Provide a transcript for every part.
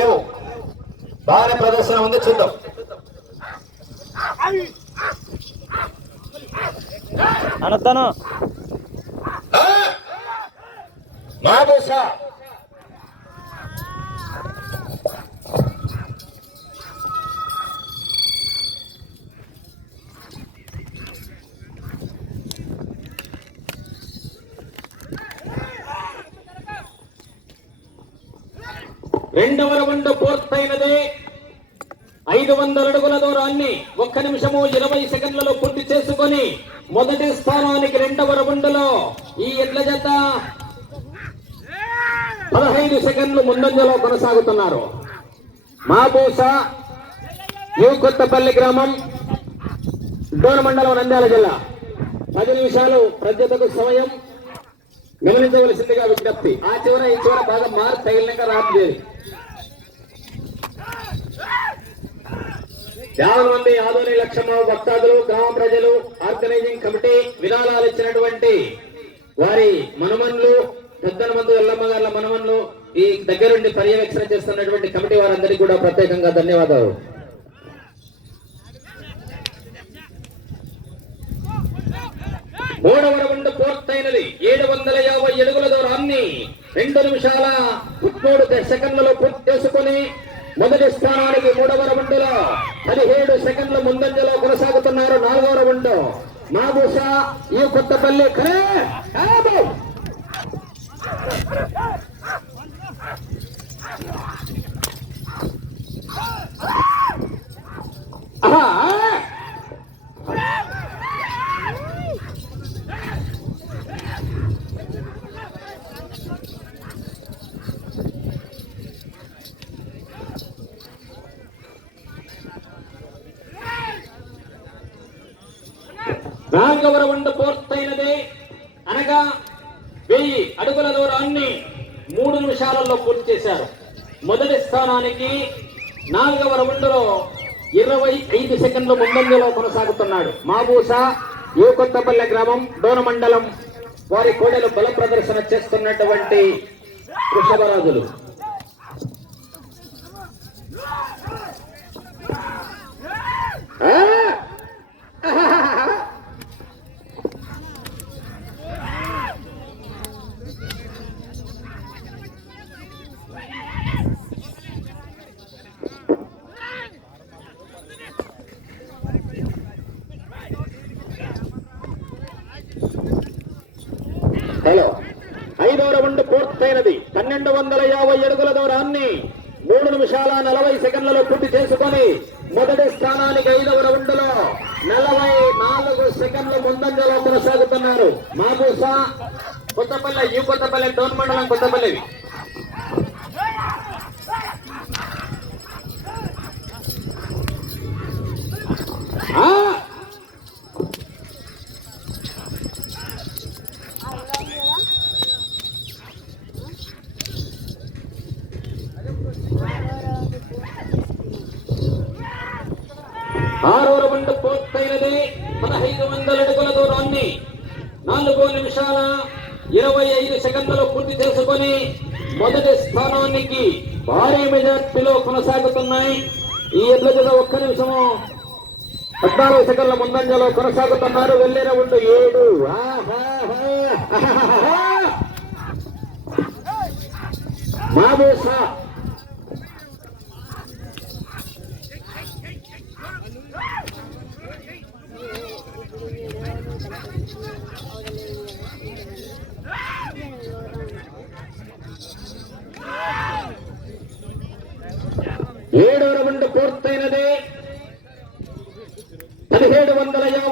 లేవు. బాగానే ప్రదర్శన ఉంది చూద్దాం. అనొత్తాను ఆ! మాబూసా రెండవ రౌండ్ పూర్తయినది. ఐదు వందల అడుగుల దూరాన్ని ఒక్క నిమిషము ఇరవై సెకండ్లలో పూర్తి చేసుకొని మొదటి స్థానానికి రెండవ రౌండ్లో ఈ ఎడ్ల జత పదహైదు సెకండ్లు ముందంజలో కొనసాగుతున్నారు. మాబూస న్యూ కొత్తపల్లి గ్రామం డోన్ మండలం నంద్యాల జిల్లా. పది నిమిషాలు ప్రజలకు సమయం. గమనించవలసిందిగా విజ్ఞప్తి. ఆ చివర ఈ చివర బాగా మారు తగిలినాక రాత్రి. యాభై మంది ఆదోని లక్షమ భక్తాదులు గ్రామ ప్రజలు ఆర్గనైజింగ్ కమిటీ విరాళాలు ఇచ్చినటువంటి వారి మనుమన్లు పెద్దల మందు ఎల్లమ్మ గారి మనమన్లు ఈ దగ్గరుండి పర్యవేక్షణ చేస్తున్నటువంటి కమిటీ వారందరికీ కూడా ప్రత్యేకంగా ధన్యవాదాలు. మూడవ రౌండ్ ఏడు వందల యాభై అడుగుల దూరాన్ని రెండు నిమిషాల మూడు సెకండ్లలో పూర్తి చేసుకుని మొదటి స్థానానికి మూడవ రౌండ్లో పదిహేడు సెకండ్ల ముందంజలో కొనసాగుతున్నారు నాలుగవ రౌండ్ మాబూస ఈ కొత్తపల్లి ఖరే ఆబు! ఆహా! నాలుగవ రౌండ్ పూర్తయినదే. అనగా వెయ్యి అడుగుల దూరాన్ని మూడు నిమిషాలలో పూర్తి చేశారు. మొదటి స్థానానికి నాలుగవ రౌండ్లో ఇరవై ఐదు సెకండ్ల ముందంజలో కొనసాగుతున్నాడు. మాబూస యువకొత్తపల్లె గ్రామం డోన మండలం వారి కోడలు బల ప్రదర్శన చేస్తున్నటువంటి వృషభరాజులు. ఆ! హలో ఐదో రౌండ్ పూర్తయినది. పన్నెండు వందల యాభై అడుగుల దూరాన్ని మూడు నిమిషాల నలభై సెకండ్లలో పూర్తి చేసుకొని మొదటి స్థానానికి ఐదవ రౌండ్లో నలభై నాలుగు సెకండ్ల ముందంజలో కొనసాగుతున్నారు. మాబూసా కొత్తపల్లి యూ కొత్తపల్లి టోన్ మండలం కొత్తపల్లి ఆరోర బండ పూర్తయినది. పదహైదు వందల అడుగుల దూరాన్ని నాలుగు నిమిషాల ఇరవై ఐదు సెకండ్లలో పూర్తి చేసుకొని మొదటి స్థానానికి భారీ మెజార్టీలో కొనసాగుతున్నాయి. ఈ ఎడ్ల జత ఒక్క నిమిషము పద్నాలుగు సెకండ్ల ముందంజలో కొనసాగుతున్నారు. వెళ్ళే రౌండ్ ఏడు. ఆహాహా, ఆహాహా. మాబూసా ఏడో రౌండ్ పూర్తయినది పదిహేడు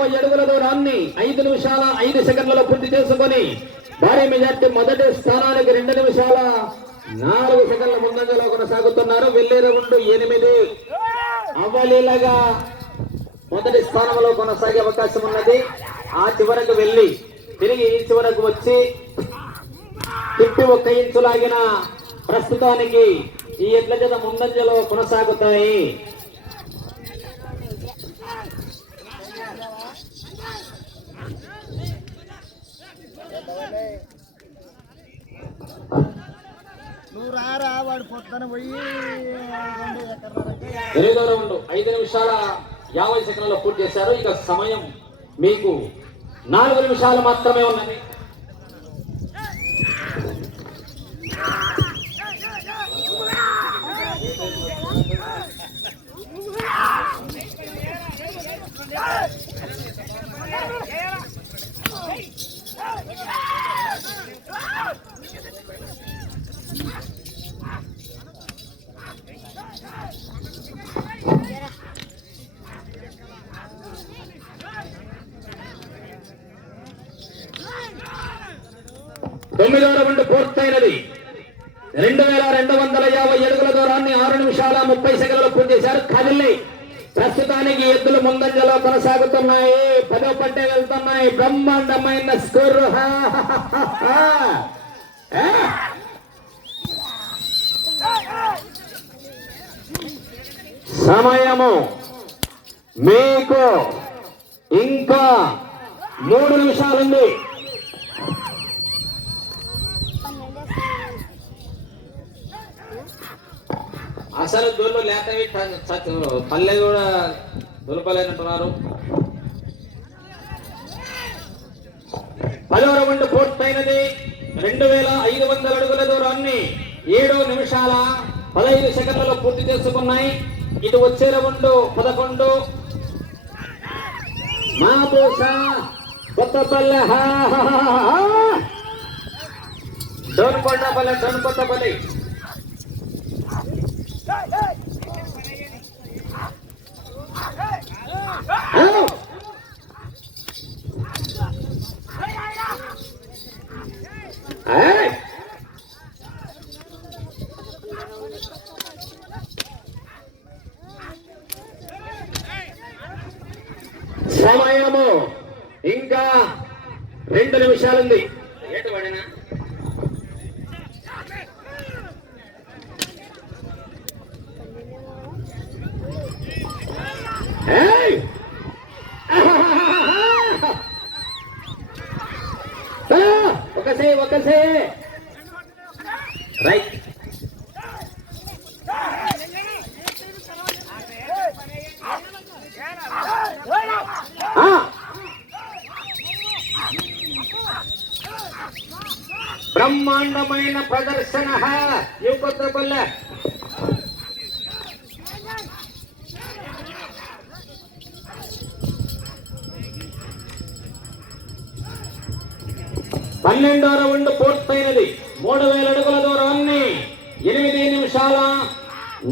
వందల అడుగుల దూరాన్ని ఐదు నిమిషాల ఐదు సెకండ్లలో పూర్తి చేసుకొని భారీ మెజార్టీ మొదటి స్థానానికి రెండు నిమిషాల నాలుగు సెకండ్ల ముందంజలో కొనసాగుతున్నారు. వెళ్ళే రౌండ్ ఎనిమిది. అవలీలగా మొదటి స్థానంలో కొనసాగే అవకాశం ఉన్నది. ఆ చివరకు వెళ్ళి తిరిగి ఈ చివరకు వచ్చి తిప్పి ఒక్క ఇంచు లాగిన ప్రస్తుతానికి ఈ ఎడ్ల జత ముందంజలో కొనసాగుతాయి. ఎనిమిదో రౌండ్ ఐదు నిమిషాల యాభై సెకండ్లో పూర్తి చేశారు. ఇక సమయం మీకు నాలుగు నిమిషాలు మాత్రమే ఉన్నాయి తొమ్మిదో రౌండ్ పూర్తయినది. రెండు వేల రెండు వందల యాభై అడుగుల దూరాన్ని ఆరు నిమిషాల ముప్పై సెకండ్లు పూర్తి చేశారు కదిలి. ప్రస్తుతానికి ఎద్దులు ముందంజలో కొనసాగుతున్నాయి. పదో పట్టే వెళ్తున్నాయి. బ్రహ్మాండమైన స్కోర్. సమయము మీకు ఇంకా మూడు నిమిషాలుంది. అసలు దొల్లు లేకవి పల్లె కూడా దొలపలేనంటున్నారు పదో రౌండ్ పూర్తయినది. రెండు వేల ఐదు వందల అడుగుల దూరాన్ని ఏడు నిమిషాల పదహైదు సెకండ్లలో పూర్తి చేసుకున్నాయి. ఇటు వచ్చే రౌండ్ పదకొండు. మాబూస కొత్తపల్లె హా హా డోన్ కొట్టపల్లి డోన్ కొట్టపల్లి హలో ఏయ్! సమయము ఇంకా రెండు నిమిషాలుంది ఏయ్! ఆ! ఒకసే ఒకసే రైట్ ఆ! బ్రహ్మాండమైన ప్రదర్శన. యువకొత్తపల్లె పన్నెండో రౌండ్ పూర్తయినది. మూడు వేల అడుగుల దూరాన్ని ఎనిమిది నిమిషాల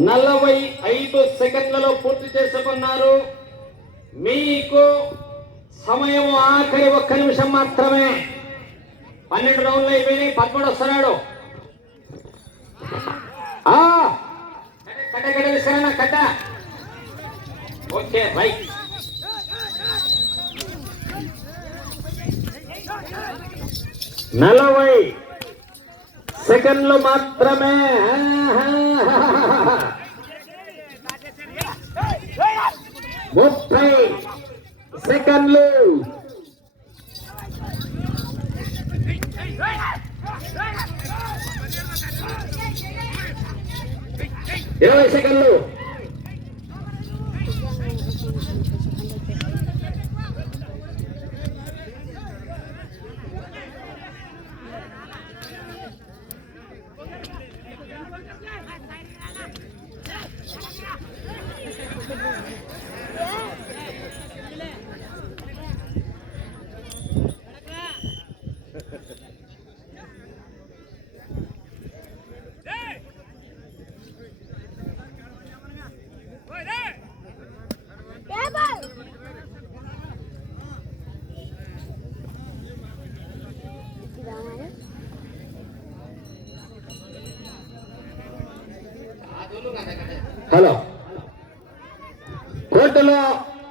నలభై ఐదు సెకండ్లలో పూర్తి చేసుకున్నారు. మీకు సమయం ఆఖరి ఒక్క నిమిషం మాత్రమే. పన్నెండు రౌండ్లు అయిపోయినాయి పదమూడు వస్తున్నాడు. కట్ట కట్ట విసరణ కట్ట. Okay right. నలభై సెకండ్లు మాత్రమే. ముప్పై సెకండ్లు. ఇరవై సెకండ్లు. హలో. కోర్టులో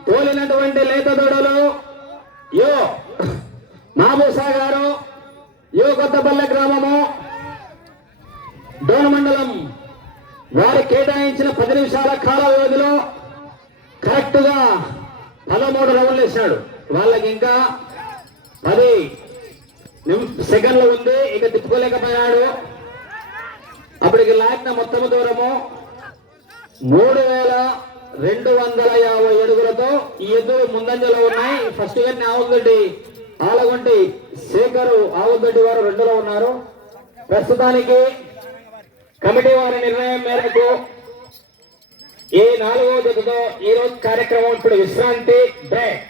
తోలినటువంటి లేత దొడలు యో నాబూసా గారు యో కొత్తపల్లె గ్రామము డోన్ మండలం వారు కేటాయించిన పది నిమిషాల కాల వ్యవధిలో కరెక్ట్గా పదమూడు రౌండ్లు వేసినాడు వాళ్ళకి ఇంకా పది సెకండ్లు ఉంది ఇక తిప్పుకోలేకపోయాడు. అప్పటికి లాగిన మొత్తం దూరము మూడు వేల రెండు వందల యాభై అడుగులతో ఈ ఎద్దులు ముందంజలో ఉన్నాయి. ఫస్ట్ గారిని ఆవుదొడ్డి ఆలగొంటి శేఖరు ఆవుదొడ్డి వారు రెండులో ఉన్నారు. ప్రస్తుతానికి కమిటీ వారి నిర్ణయం మేరకు ఈ నాలుగో జతతో ఈ రోజు కార్యక్రమం ఇప్పుడు విశ్రాంతి బ్రేక్.